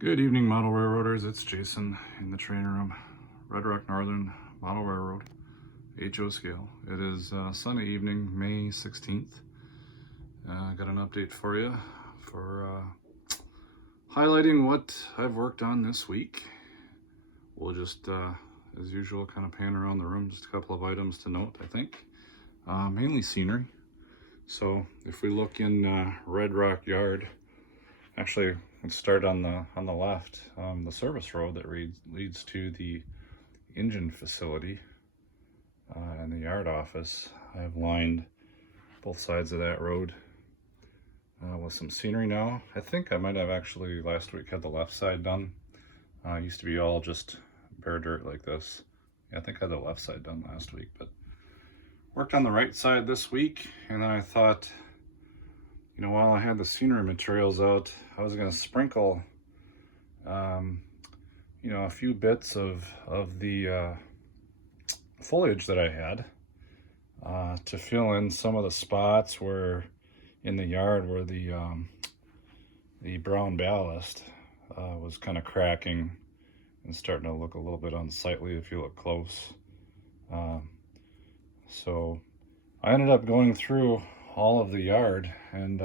Good evening, model railroaders. It's Jason in the training room, Red Rock Northern Model Railroad, HO scale. It is Sunday evening, May 16th. Got an update for you for highlighting what I've worked on this week. We'll just, as usual, kind of pan around the room, just a couple of items to note, I think. Mainly scenery. So if we look in Red Rock Yard, actually, let's start on the left. The service road that leads to the engine facility and the yard office. I've lined both sides of that road with some scenery now. I think I might have actually last week had the left side done. It used to be all just bare dirt like this. Yeah, I think I had the left side done last week, but worked on the right side this week. And then I thought, you know, while I had the scenery materials out, I was going to sprinkle, you know, a few bits of the foliage that I had to fill in some of the spots where in the yard where the brown ballast was kind of cracking and starting to look a little bit unsightly if you look close. So I ended up going through all of the yard and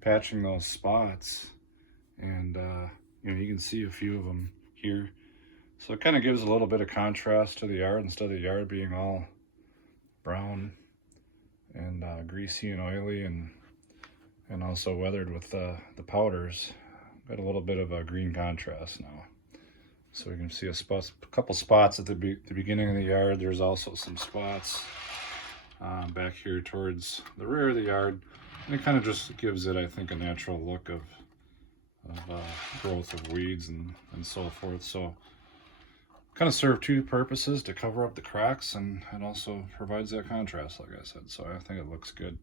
patching those spots, and you know, you can see a few of them here, so it kind of gives a little bit of contrast to the yard instead of the yard being all brown and greasy and oily and also weathered with the powders. Got a little bit of a green contrast now, so we can see a couple spots at the beginning of the yard. There's also some spots back here towards the rear of the yard, and it kind of just gives it, I think, a natural look of growth of weeds and so forth. So kind of serve two purposes: to cover up the cracks, and it also provides that contrast, like I said. So I think it looks good.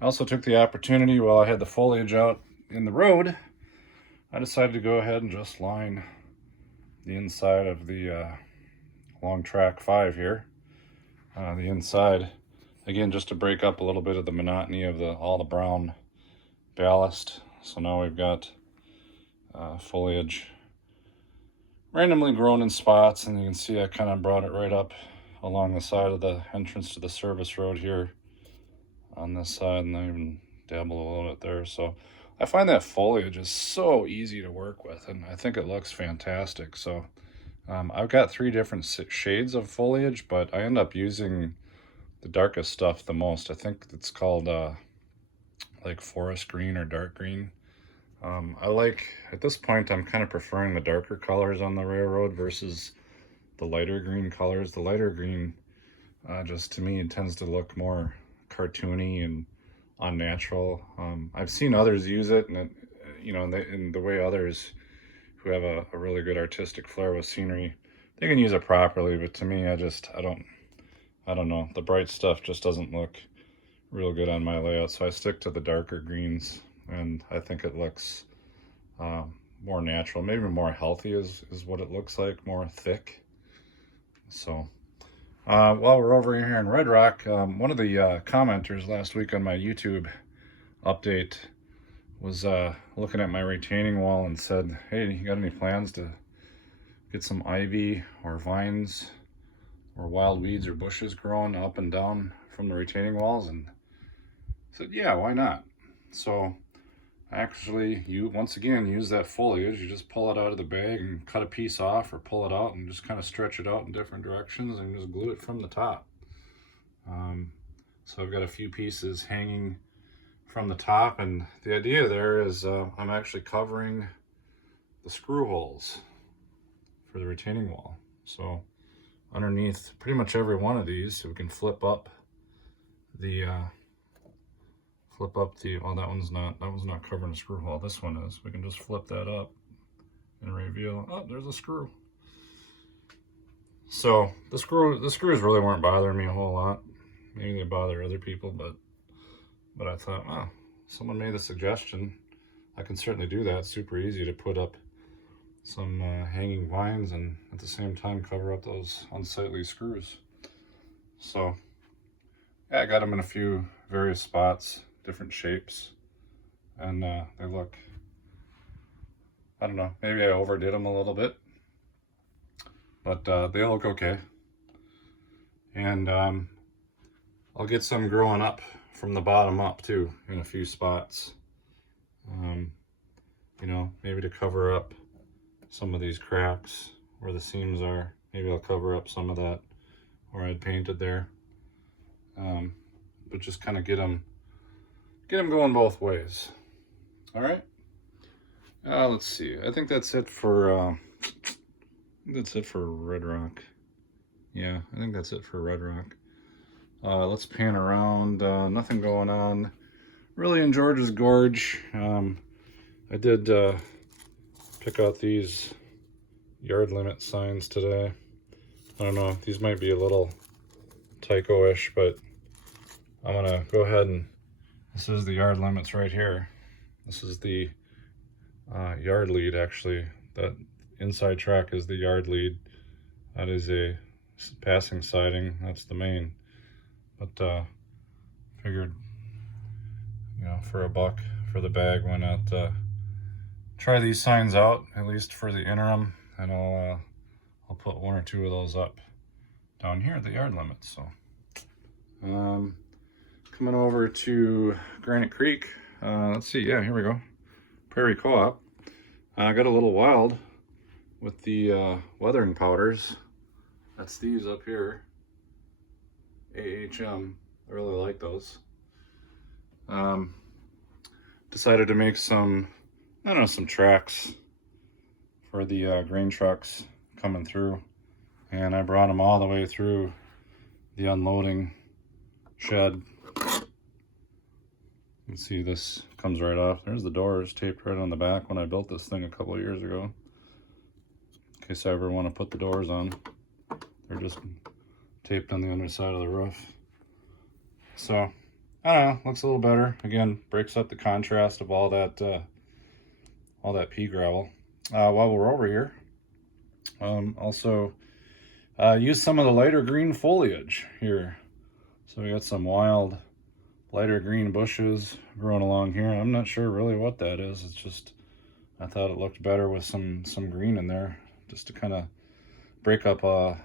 I also took the opportunity while I had the foliage out in the road, I decided to go ahead and just line the inside of the long track 5 here, the inside. Again, just to break up a little bit of the monotony of all the brown ballast. So now we've got foliage randomly grown in spots, and you can see I kind of brought it right up along the side of the entrance to the service road here on this side, and I even dabble a little bit there. So I find that foliage is so easy to work with, and I think it looks fantastic. So I've got 3 different shades of foliage, but I end up using the darkest stuff the most. I think it's called like forest green or dark green. I like, at this point, I'm kind of preferring the darker colors on the railroad versus the lighter green colors. The lighter green, just to me, it tends to look more cartoony and unnatural. I've seen others use it, and you know, in the way others who have a really good artistic flair with scenery, they can use it properly. But to me, I don't know. The bright stuff just doesn't look real good on my layout, so I stick to the darker greens, and I think it looks more natural, maybe more healthy is what it looks like, more thick. So while we're over here in Red Rock, one of the commenters last week on my YouTube update was looking at my retaining wall and said, hey, you got any plans to get some ivy or vines or wild weeds or bushes growing up and down from the retaining walls? And I said, yeah, why not? So actually, you once again use that foliage. You just pull it out of the bag and cut a piece off, or pull it out and just kind of stretch it out in different directions and just glue it from the top. So I've got a few pieces hanging from the top, and the idea there is I'm actually covering the screw holes for the retaining wall. So underneath pretty much every one of these, so we can flip up the well, that one's not covering a screw hole. This one is. We can just flip that up and reveal, oh, there's a screw. So the screws really weren't bothering me a whole lot. Maybe they bother other people, but I thought, oh, someone made the suggestion, I can certainly do that. It's super easy to put up some hanging vines and at the same time cover up those unsightly screws. So yeah, I got them in a few various spots, different shapes, and they look, I don't know, maybe I overdid them a little bit, but they look okay. And I'll get some growing up from the bottom up too in a few spots. You know, maybe to cover up some of these cracks where the seams are. Maybe I'll cover up some of that where I'd painted there. But just kind of get them going both ways. All right. Let's see. I think that's it for Red Rock. Yeah, I think that's it for Red Rock. Let's pan around. Nothing going on really in George's Gorge. I did pick out these yard limit signs today. I don't know, these might be a little tycho-ish, but I'm gonna go ahead and, this is the yard limits right here. This is the yard lead, actually. That inside track is the yard lead. That is a passing siding, that's the main. But figured, you know, for $1 for the bag, why not try these signs out, at least for the interim, and I'll put 1 or 2 of those up down here at the yard limits. So coming over to Granite Creek, let's see, yeah, here we go. Prairie Co-op. I got a little wild with the weathering powders. That's these up here, AHM. I really like those. Decided to make some, I don't know, some tracks for the grain trucks coming through, and I brought them all the way through the unloading shed. You can see this comes right off. There's the doors taped right on the back when I built this thing a couple of years ago. In case I ever want to put the doors on, they're just taped on the underside of the roof. So I don't know, looks a little better. Again, breaks up the contrast of all that pea gravel. While we're over here, also use some of the lighter green foliage here. So we got some wild lighter green bushes growing along here. I'm not sure really what that is. It's just, I thought it looked better with some green in there, just to kind of break up all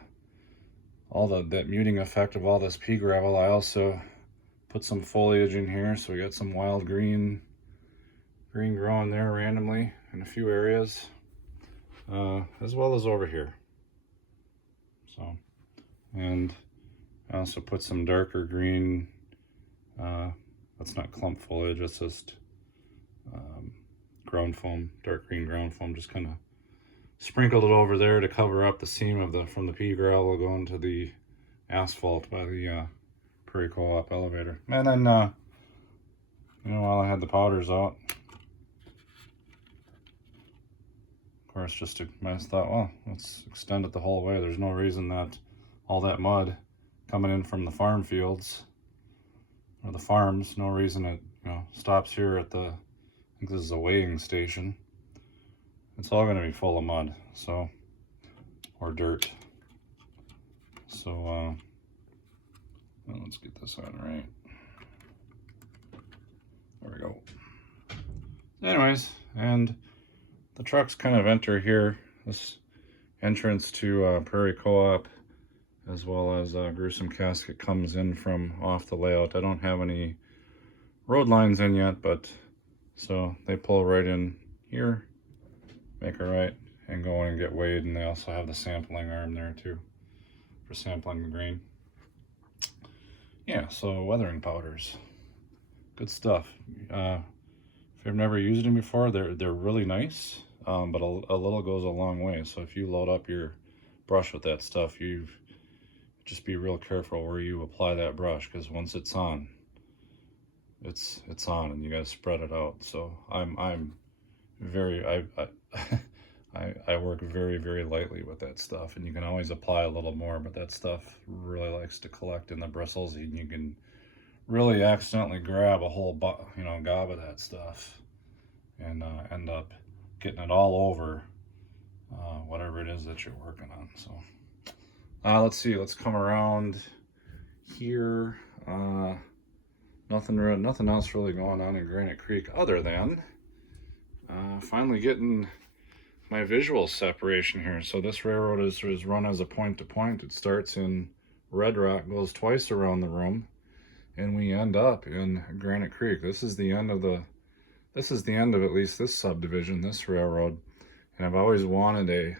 that muting effect of all this pea gravel. I also put some foliage in here, so we got some wild green growing there randomly in a few areas, as well as over here. So, and I also put some darker green, that's not clump foliage, it's just ground foam, dark green ground foam, just kind of sprinkled it over there to cover up the seam of from the pea gravel going to the asphalt by the Prairie Co-op elevator. And then, you know, while I had the powders out, of course, I just thought, well, let's extend it the whole way. There's no reason that all that mud coming in from the farm fields or the farms, no reason it, you know, stops here at the, I think this is a weighing station. It's all going to be full of mud, so, or dirt. So, well, let's get this on right. There we go. Anyways, and the trucks kind of enter here, this entrance to Prairie Co-op, as well as Gruesome Casket comes in from off the layout. I don't have any road lines in yet, but so they pull right in here, make a right, and go in and get weighed. And they also have the sampling arm there too for sampling the grain. Yeah, so weathering powders, good stuff. If you've never used them before, they're really nice, but a little goes a long way. So if you load up your brush with that stuff, you just be real careful where you apply that brush, because once it's on, it's on, and you gotta spread it out. So I'm very I work very, very lightly with that stuff, and you can always apply a little more, but that stuff really likes to collect in the bristles, and you can really accidentally grab a whole gob of that stuff and end up getting it all over whatever it is that you're working on. So let's see, let's come around here. Nothing else really going on in Granite Creek other than finally getting my visual separation here. So this railroad is run as a point to point. It starts in Red Rock, goes twice around the room, and we end up in Granite Creek. This is the end of at least this subdivision, this railroad. And I've always wanted a,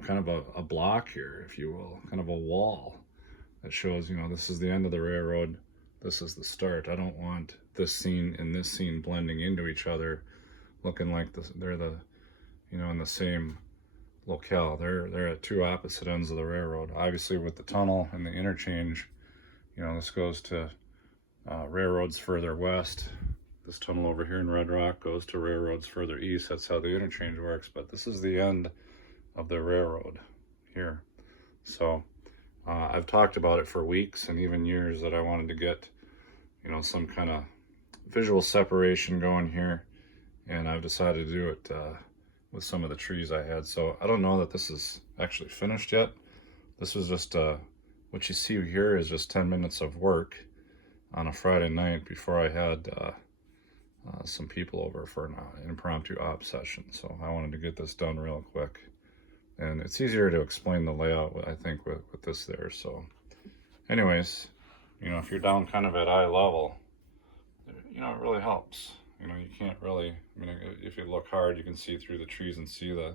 kind of a block here, if you will, kind of a wall that shows, this is the end of the railroad, this is the start. I don't want this scene and this scene blending into each other, looking like they're the, in the same locale. They're at two opposite ends of the railroad. Obviously, with the tunnel and the interchange, this goes to railroads further west. This tunnel over here in Red Rock goes to railroads further east. That's how the interchange works. But this is the end of the railroad here. So I've talked about it for weeks and even years that I wanted to get, some kind of visual separation going here. And I've decided to do it with some of the trees I had. So I don't know that this is actually finished yet. This was just, what you see here is just 10 minutes of work on a Friday night before I had some people over for an impromptu op session. So I wanted to get this done real quick. And it's easier to explain the layout, I think, with this there. So anyways, if you're down kind of at eye level, it really helps. You can't really, if you look hard, you can see through the trees and see the,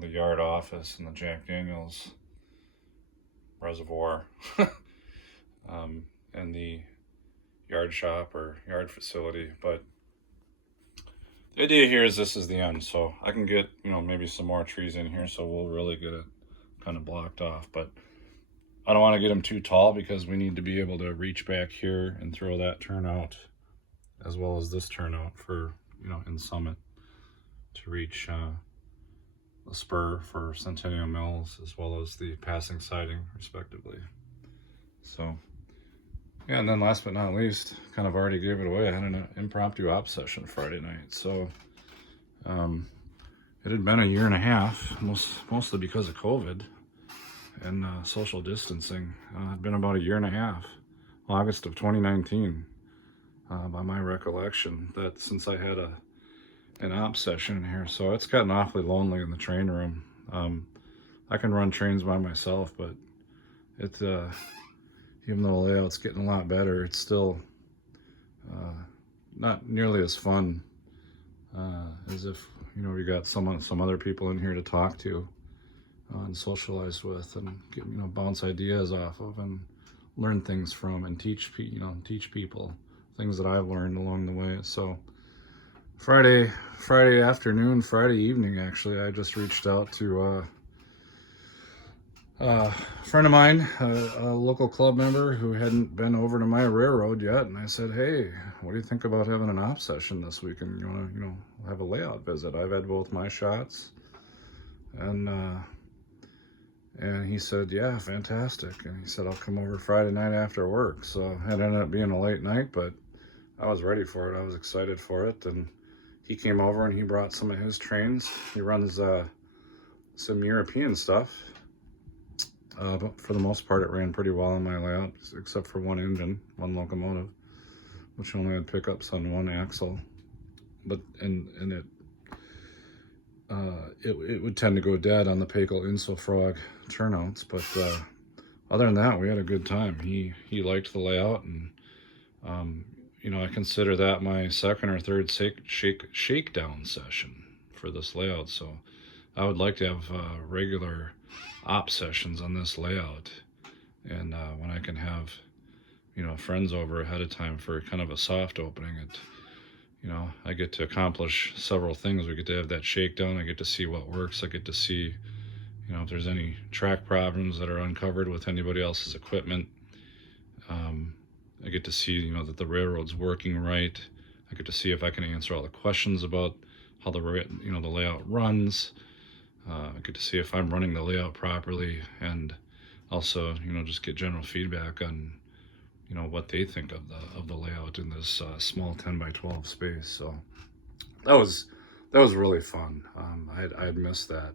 the yard office and the Jack Daniels reservoir and the yard shop or yard facility. But the idea here is this is the end, so I can get, maybe some more trees in here, so we'll really get it kind of blocked off. But I don't want to get them too tall because we need to be able to reach back here and throw that turnout as well as this turnout for, in Summit to reach the spur for Centennial Mills as well as the passing siding respectively. So yeah, and then last but not least, kind of already gave it away, I had an impromptu op session Friday night. So it had been a year and a half, mostly because of COVID and social distancing. It'd been about a year and a half, August of 2019, by my recollection, that since I had an op session in here. So it's gotten awfully lonely in the train room. I can run trains by myself, but it's even though the layout's getting a lot better, it's still not nearly as fun as if we got some other people in here to talk to and socialize with and get, bounce ideas off of and learn things from and teach people things that I've learned along the way. So Friday evening, actually, I just reached out to a friend of mine, a local club member who hadn't been over to my railroad yet, and I said, hey, what do you think about having an op session this week and you want to have a layout visit? I've had both my shots, and he said, yeah, fantastic. And he said, I'll come over Friday night after work. So it ended up being a late night, but I was ready for it. I was excited for it. And he came over and he brought some of his trains. He runs some European stuff. But for the most part, it ran pretty well on my layout, except for one engine, one locomotive, which only had pickups on one axle. But and it would tend to go dead on the Pakel Insulfrog turnouts. But other than that, we had a good time. He liked the layout, and I consider that my second or third shakedown session for this layout. So I would like to have regular op sessions on this layout, and when I can have friends over ahead of time for kind of a soft opening, I get to accomplish several things. We get to have that shakedown. I get to see what works. I get to see if there's any track problems that are uncovered with anybody else's equipment. I get to see that the railroad's working right. I get to see if I can answer all the questions about how the layout runs. I get to see if I'm running the layout properly, and also just get general feedback on what they think of the layout in this small 10 by 12 space. So that was really fun. I'd missed that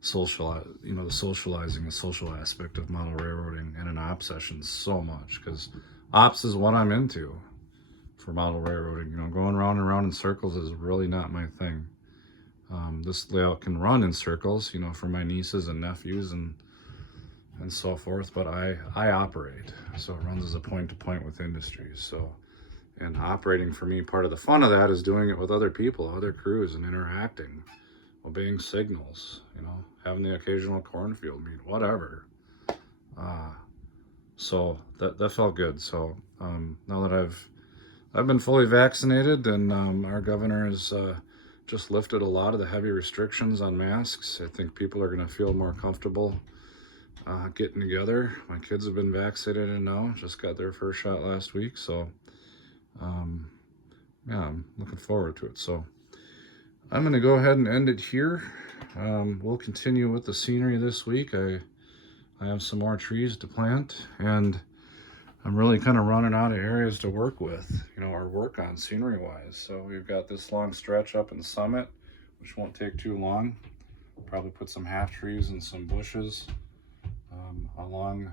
the socializing, the social aspect of model railroading and an op session so much, because ops is what I'm into for model railroading. Going round and round in circles is really not my thing. this layout can run in circles, you know, for my nieces and nephews and so forth, but I operate, so it runs as a point-to-point with industries. So, and operating for me, part of the fun of that is doing it with other people, other crews, and interacting, obeying signals, you know, having the occasional cornfield meet, whatever. So that felt good. So now that I've been fully vaccinated, and our governor has just lifted a lot of the heavy restrictions on masks, I think people are going to feel more comfortable getting together. My kids have been vaccinated now, just got their first shot last week. So yeah, I'm looking forward to it. So I'm going to go ahead and end it here. We'll continue with the scenery this week. I have some more trees to plant, and I'm really kind of running out of areas to work with, you know, or work on scenery wise. So we've got this long stretch up in Summit, which won't take too long. Probably put some half trees and some bushes along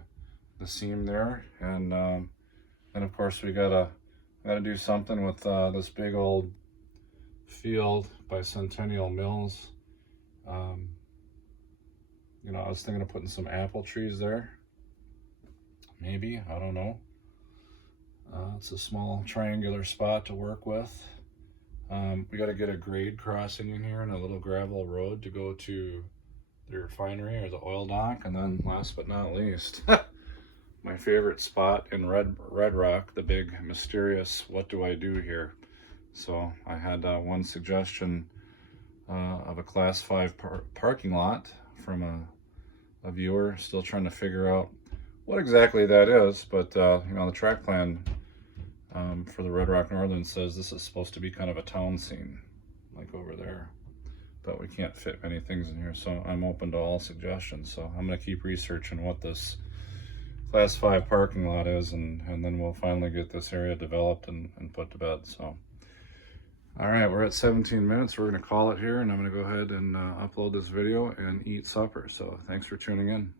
the seam there. And then of course we gotta do something with this big old field by Centennial Mills. You know, I was thinking of putting some apple trees there. Maybe, I don't know. It's a small triangular spot to work with. We got to get a grade crossing in here and a little gravel road to go to the refinery or the oil dock. And then last but not least, my favorite spot in Red Rock, the big mysterious what do I do here. So I had one suggestion of a class 5 parking lot from a viewer, still trying to figure out what exactly that is, but you know, the track plan for the Red Rock Northern says this is supposed to be kind of a town scene, like over there, but we can't fit many things in here, so I'm open to all suggestions. So I'm going to keep researching what this class 5 parking lot is, and then we'll finally get this area developed and put to bed. So all right, we're at 17 minutes. We're going to call it here, and I'm going to go ahead and upload this video and eat supper. So thanks for tuning in.